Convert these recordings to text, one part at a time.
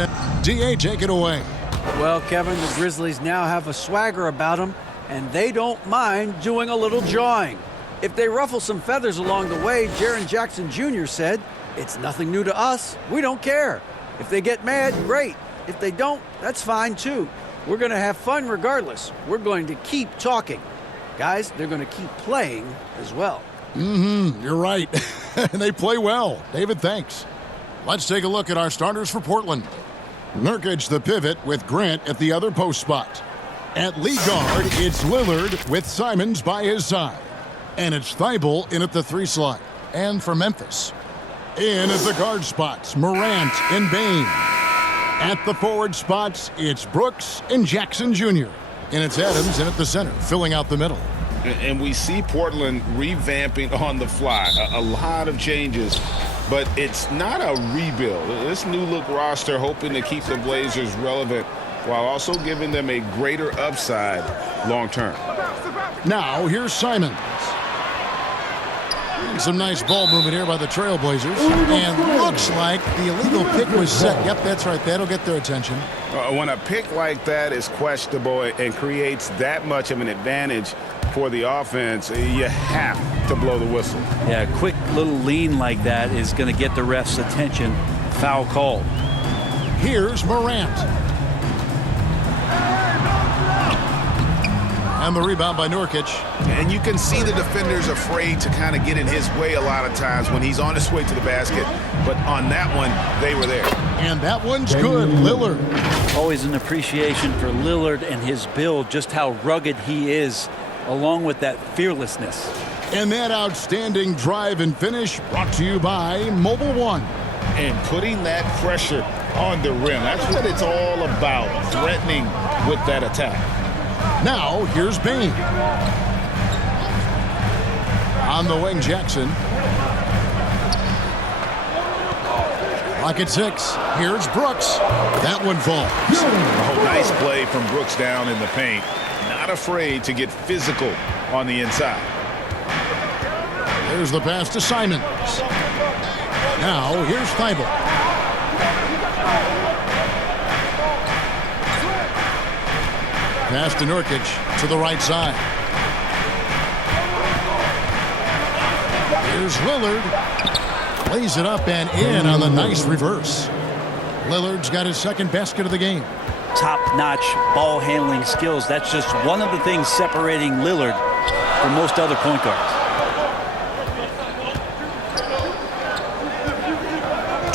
And DA, take it away. Well, Kevin, the Grizzlies now have a swagger about them, and they don't mind doing a little jawing. If they ruffle some feathers along the way, Jaren Jackson Jr. said, "It's nothing new to us. We don't care. If they get mad, great. If they don't, that's fine too. We're going to have fun regardless. We're going to keep talking." Guys, they're going to keep playing as well. You're right. They play well. David, thanks. Let's take a look at our starters for Portland. Nurkic, the pivot, with Grant at the other post spot. At lead guard, it's Lillard with Simons by his side. And it's Thibault in at the 3 slot. And for Memphis, in at the guard spots, Morant and Bane. At the forward spots, it's Brooks and Jackson Jr. And it's Adams in at the center, filling out the middle. And we see Portland revamping on the fly. A lot of changes, but it's not a rebuild. This new look roster hoping to keep the Blazers relevant while also giving them a greater upside long term. Now, here's Simons. Some nice ball movement here by the Trailblazers. And looks like the illegal pick was set. Yep, that's right. That'll get their attention. When a pick like that is questionable and creates that much of an advantage for the offense, you have to blow the whistle. Yeah, a quick little lean like that is going to get the ref's attention. Foul call. Here's Morant. And the rebound by Nurkic. And you can see the defenders afraid to kind of get in his way a lot of times when he's on his way to the basket. But on that one, they were there. And that one's good. Lillard. Always an appreciation for Lillard and his build, just how rugged he is, along with that fearlessness. And that outstanding drive and finish brought to you by Mobile One. And putting that pressure on the rim. That's what it's all about, threatening with that attack. Now, here's Bane. On the wing, Jackson. Clock at 6. Here's Brooks. That one falls. Oh, nice play from Brooks down in the paint. Not afraid to get physical on the inside. There's the pass to Simons. Now, here's Thibault. Pass to Nurkic to the right side. Here's Lillard. Lays it up and in on the nice reverse. Lillard's got his second basket of the game. Top-notch ball handling skills. That's just one of the things separating Lillard from most other point guards.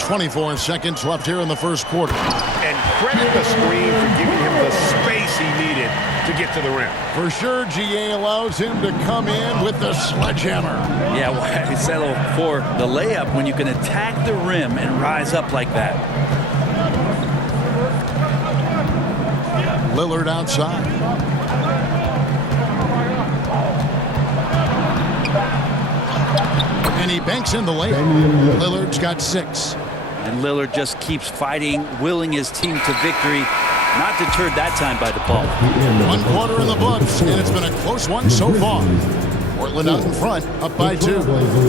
24 seconds left here in the first quarter. And credit the screen for giving him the space he needed to get to the rim. For sure, GA allows him to come in with the sledgehammer. Yeah, why settle for the layup when you can attack the rim and rise up like that? Lillard outside. And he banks in the layup. Lillard's got 6. And Lillard just keeps fighting, willing his team to victory. Not deterred that time by the ball. 1 quarter in the books, and it's been a close one so far. Portland out in front, up by 2.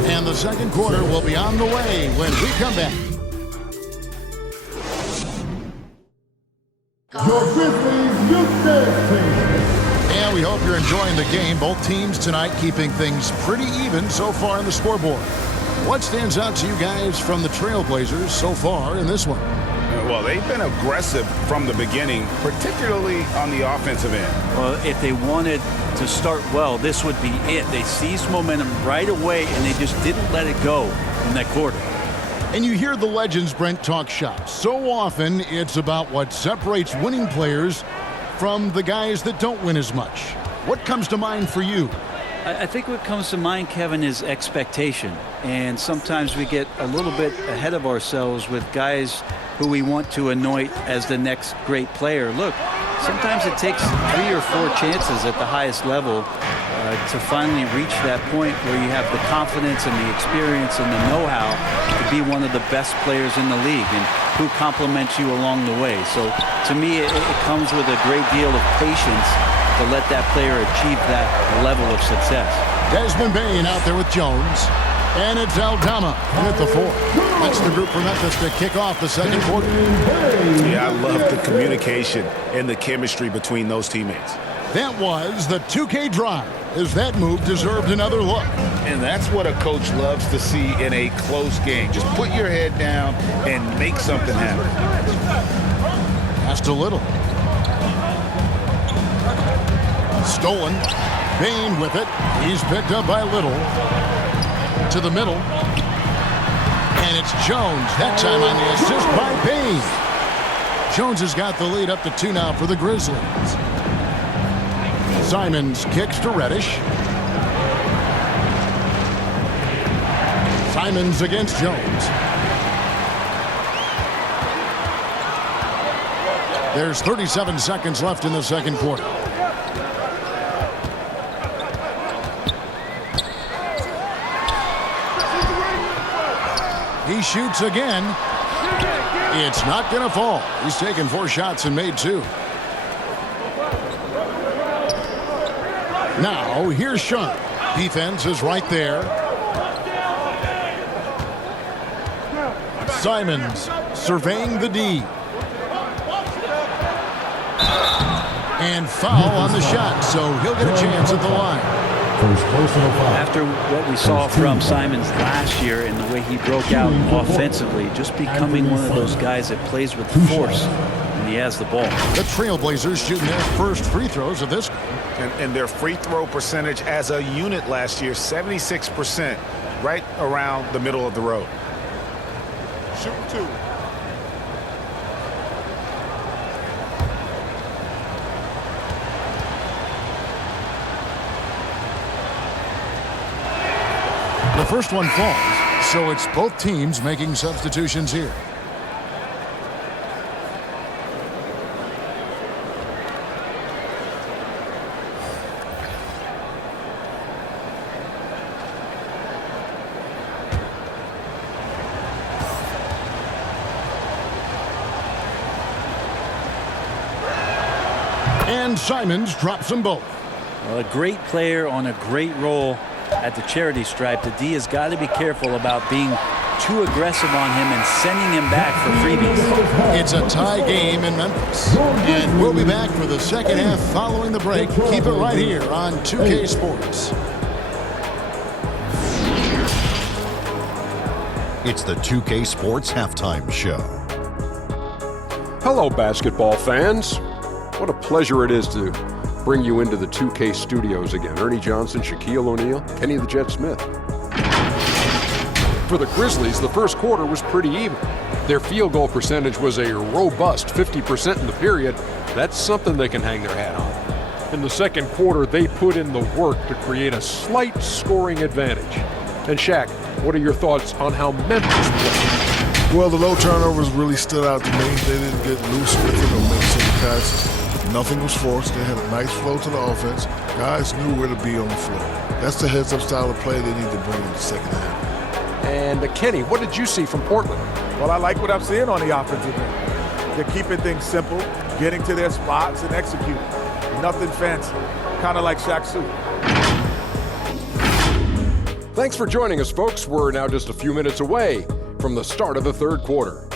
And the second quarter will be on the way when we come back. Your Grizzlies Youth Dance Team. And we hope you're enjoying the game. Both teams tonight keeping things pretty even so far on the scoreboard. What stands out to you guys from the Trailblazers so far in this one? Well, they've been aggressive from the beginning, particularly on the offensive end. Well, if they wanted to start well, this would be it. They seized momentum right away, and they just didn't let it go in that quarter. And you hear the legends, Brent, talk shop. So often, it's about what separates winning players from the guys that don't win as much. What comes to mind for you? I think what comes to mind, Kevin, is expectation. And sometimes we get a little bit ahead of ourselves with guys who we want to anoint as the next great player. Look, sometimes it takes 3 or 4 chances at the highest level to finally reach that point where you have the confidence and the experience and the know-how to be one of the best players in the league, and who compliments you along the way. So to me, it comes with a great deal of patience to let that player achieve that level of success. Desmond Bane out there with Jones. And it's Aldama in at the 4. That's the group from Memphis to kick off the second quarter. Yeah, I love the communication and the chemistry between those teammates. That was the 2K drive, as that move deserved another look. And that's what a coach loves to see in a close game. Just put your head down and make something happen. Pass to Little. Stolen. Bain with it. He's picked up by Little. To the middle. And it's Jones. That time on the assist by Bain. Jones has got the lead up to 2 now for the Grizzlies. Simons kicks to Reddish. Simons against Jones. There's 37 seconds left in the second quarter. He shoots again. It's not going to fall. He's taken 4 shots and made 2. Now, here's Sharp. Defense is right there. Simons surveying the D. And foul on the shot, so he'll get a chance at the line. After what we saw from Simons last year and the way he broke out offensively, just becoming one of those guys that plays with force when he has the ball. The Trailblazers shooting their first free throws of this game. And their free throw percentage as a unit last year, 76%, right around the middle of the road. Shoot 2. The first one falls, so it's both teams making substitutions here. And Simons drops them both. Well, a great player on a great role at the charity stripe. The D has got to be careful about being too aggressive on him and sending him back for freebies. It's a tie game in Memphis. And we'll be back for the second half following the break. Keep it right here on 2K Sports. It's the 2K Sports Halftime Show. Hello, basketball fans. What a pleasure it is to bring you into the 2K studios again. Ernie Johnson, Shaquille O'Neal, Kenny the Jet Smith. For the Grizzlies, the first quarter was pretty even. Their field goal percentage was a robust 50% in the period. That's something they can hang their hat on. In the second quarter, they put in the work to create a slight scoring advantage. And Shaq, what are your thoughts on how Memphis played? Well, the low turnovers really stood out to me. They didn't get loose with it or make some passes. Nothing was forced. They had a nice flow to the offense. Guys knew where to be on the floor. That's the heads-up style of play they need to bring in the second half. And Kenny, what did you see from Portland? Well, I like what I'm seeing on the offensive end. They're keeping things simple, getting to their spots and executing. Nothing fancy. Kind of like Shaq's suit. Thanks for joining us, folks. We're now just a few minutes away from the start of the third quarter.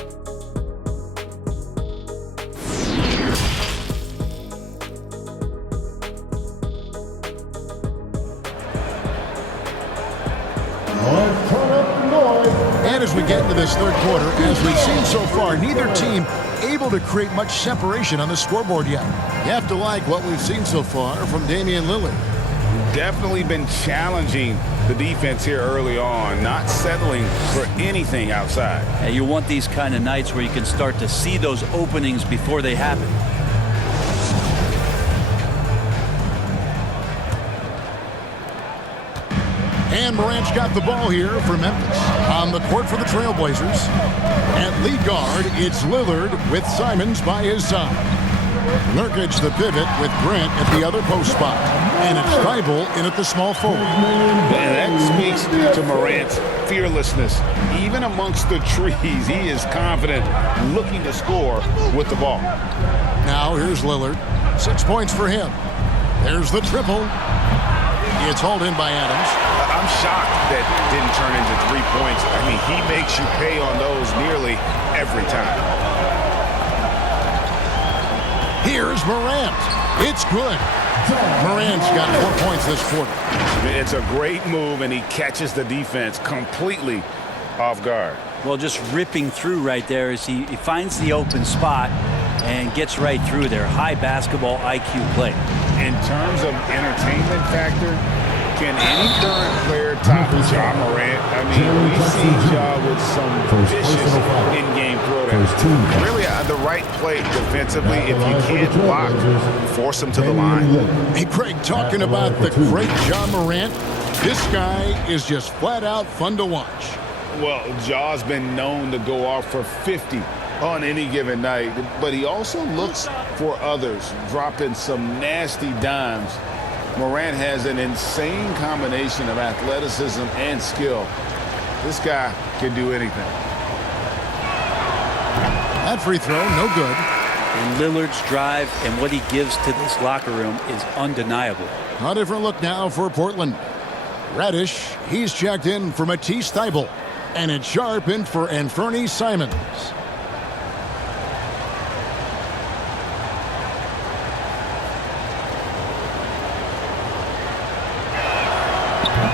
And as we get into this third quarter, as we've seen so far, neither team able to create much separation on the scoreboard yet. You have to like what we've seen so far from Damian Lillard. Definitely been challenging the defense here early on, not settling for anything outside. And you want these kind of nights where you can start to see those openings before they happen. And Morant's got the ball here for Memphis. On the court for the Trailblazers. At lead guard, it's Lillard with Simons by his side. Nurkic the pivot with Grant at the other post spot. And it's Thibault in at the small forward. And that speaks to Morant's fearlessness. Even amongst the trees, he is confident, looking to score with the ball. Now here's Lillard. 6 points for him. There's the triple. It's hauled in by Adams. I'm I'm shocked that didn't turn into 3 points. I mean, he makes you pay on those nearly every time. Here's Morant. It's good. Morant's got 4 points this quarter. It's a great move, and he catches the defense completely off guard. Well, just ripping through right there as he finds the open spot and gets right through there. High basketball IQ play. In terms of entertainment factor, can any current player top Ja Morant? I mean, we see Ja with some vicious in-game throwdowns. Really, the right play defensively. If you can't block, force him to the line. Hey, Craig, talking about the great Ja Morant, this guy is just flat out fun to watch. Well, Ja's been known to go off for 50 on any given night, but he also looks for others, dropping some nasty dimes. Morant has an insane combination of athleticism and skill. This guy can do anything. That free throw, no good. And Lillard's drive and what he gives to this locker room is undeniable. A different look now for Portland. Reddish, he's checked in for Matisse Thybulle. And it's Sharp in for Anfernee Simons.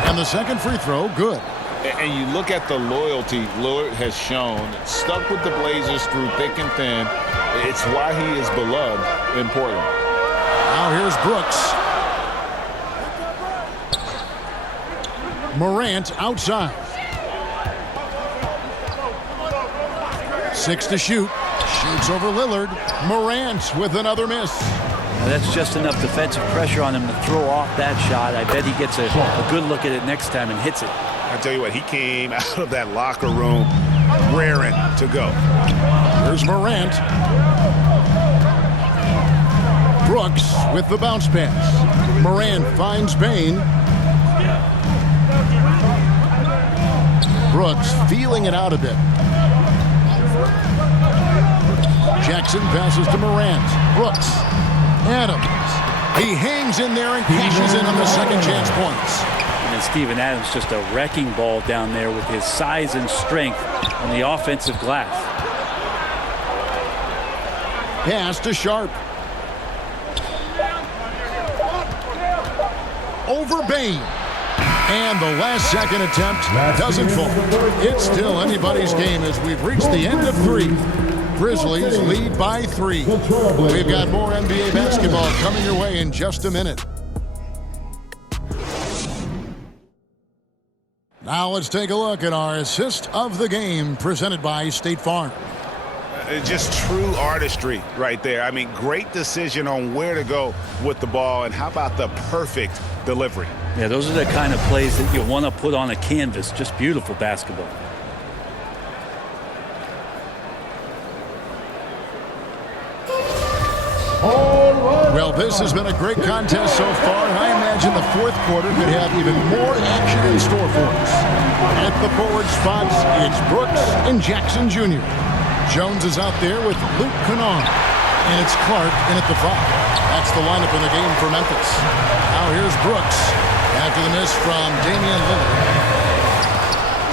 And the second free throw, good. And you look at the loyalty Lillard has shown, stuck with the Blazers through thick and thin. It's why he is beloved in Portland. Now here's Brooks. Morant outside. 6 to shoot. Shoots over Lillard. Morant with another miss. Now that's just enough defensive pressure on him to throw off that shot. I bet he gets a good look at it next time and hits it. I tell you what, he came out of that locker room raring to go. Here's Morant. Brooks with the bounce pass. Morant finds Bain. Brooks feeling it out a bit. Jackson passes to Morant. Brooks. Adams. He hangs in there and cashes in on the second chance points. And then Steven Adams just a wrecking ball down there with his size and strength on the offensive glass. Pass to Sharp. Over Bain. And the last second attempt doesn't fall. It's still anybody's game as we've reached the end of 3. Grizzlies lead by 3. We've got more NBA basketball coming your way in just a minute. Now let's take a look at our assist of the game presented by State Farm. Just true artistry right there. I mean, great decision on where to go with the ball, and how about the perfect delivery? Yeah, those are the kind of plays that you want to put on a canvas. Just beautiful basketball. Well, this has been a great contest so far, and I imagine the fourth quarter could have even more action in store for us. At the forward spots, it's Brooks and Jackson Jr. Jones is out there with Luke Kennard, and it's Clark in at the 5. That's the lineup in the game for Memphis. Now here's Brooks after the miss from Damian Lillard.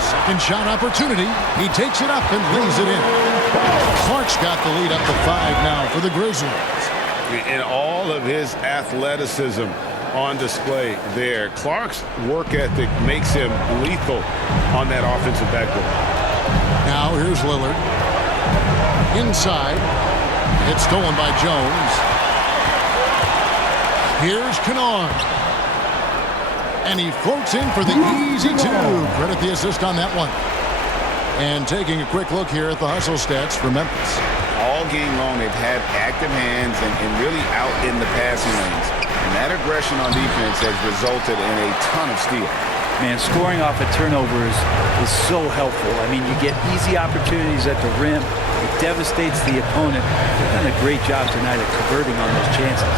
Second shot opportunity. He takes it up and lays it in. Clark's got the lead up to 5 now for the Grizzlies. And all of his athleticism on display there. Clark's work ethic makes him lethal on that offensive backboard. Now here's Lillard. Inside. It's stolen by Jones. Here's Kennard. And he floats in for the easy 2. Credit the assist on that one. And taking a quick look here at the hustle stats for Memphis. All game long, they've had active hands and really out in the passing lanes. And that aggression on defense has resulted in a ton of steals. Man, scoring off of turnovers is so helpful. I mean, you get easy opportunities at the rim. It devastates the opponent. They've done a great job tonight of converting on those chances.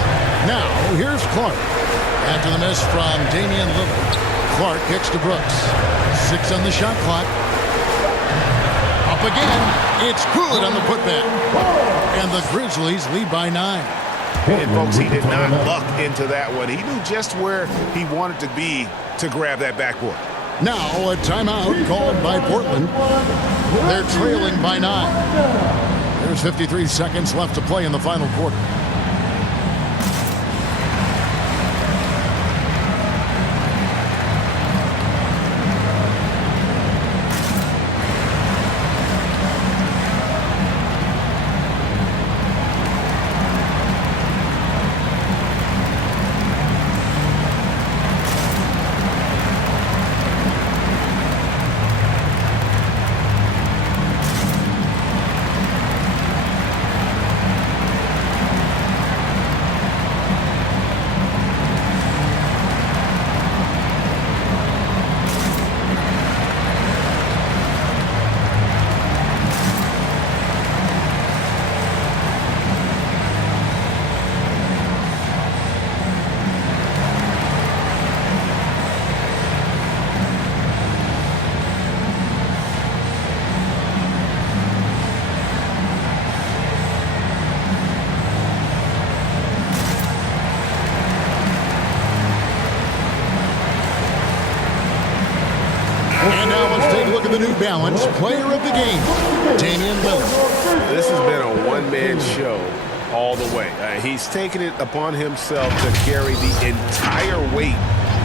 Now, here's Clark. After the miss from Damian Lillard, Clark kicks to Brooks. 6 on the shot clock. Up again. It's good on the putback. And the Grizzlies lead by 9. And folks, he did not luck into that one. He knew just where he wanted to be to grab that backboard. Now a timeout called by Portland. They're trailing by 9. There's 53 seconds left to play in the final quarter. And now let's take a look at the New Balance player of the game, Damian Lillard. This has been a one-man show all the way. He's taken it upon himself to carry the entire weight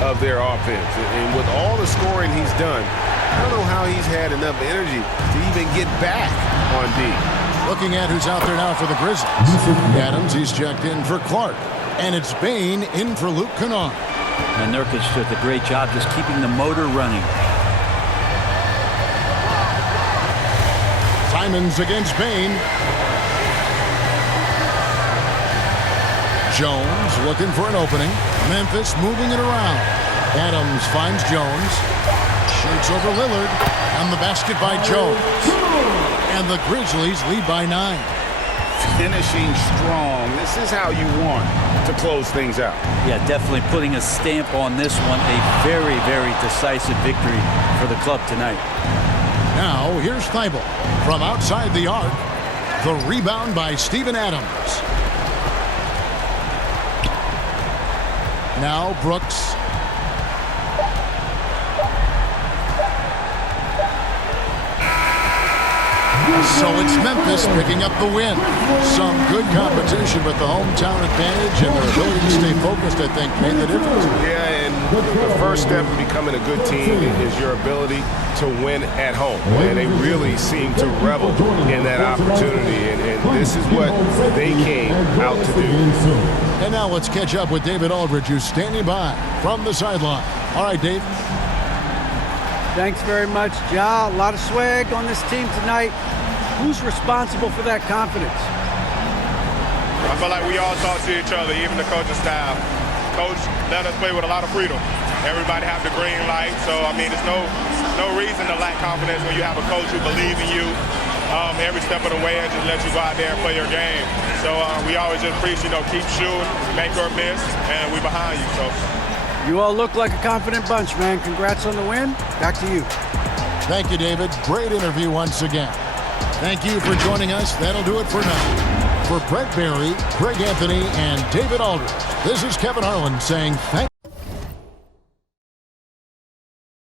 of their offense. And with all the scoring he's done, I don't know how he's had enough energy to even get back on D. Looking at who's out there now for the Grizzlies. Adams, he's checked in for Clark. And it's Bain in for Luke Kennard. And Nurkic did a great job just keeping the motor running. Simons against Bain. Jones looking for an opening. Memphis moving it around. Adams finds Jones. Shoots over Lillard. And the basket by Jones. And the Grizzlies lead by 9. Finishing strong. This is how you want to close things out. Yeah, definitely putting a stamp on this one. A very, very decisive victory for the club tonight. Now, here's Thibault from outside the arc. The rebound by Steven Adams. Now, Brooks. So it's Memphis picking up the win. Some good competition, but the hometown advantage and their ability to stay focused, I think, made the difference. Yeah, and the first step in becoming a good team is your ability to win at home. And they really seem to revel in that opportunity. And this is what they came out to do. And now let's catch up with David Aldridge, who's standing by from the sideline. All right, Dave. Thanks very much, Ja. A lot of swag on this team tonight. Who's responsible for that confidence? I feel like we all talk to each other, even the coaching staff. Coach let us play with a lot of freedom. Everybody have the green light, so I mean, there's no reason to lack confidence when you have a coach who believes in you every step of the way and just let you go out there and play your game. So we always just preach, keep shooting, make or miss, and we behind you. So. You all look like a confident bunch, man. Congrats on the win. Back to you. Thank you, David. Great interview once again. Thank you for joining us. That'll do it for now. For Brett Barry, Greg Anthony, and David Aldridge, this is Kevin Harlan saying thank you.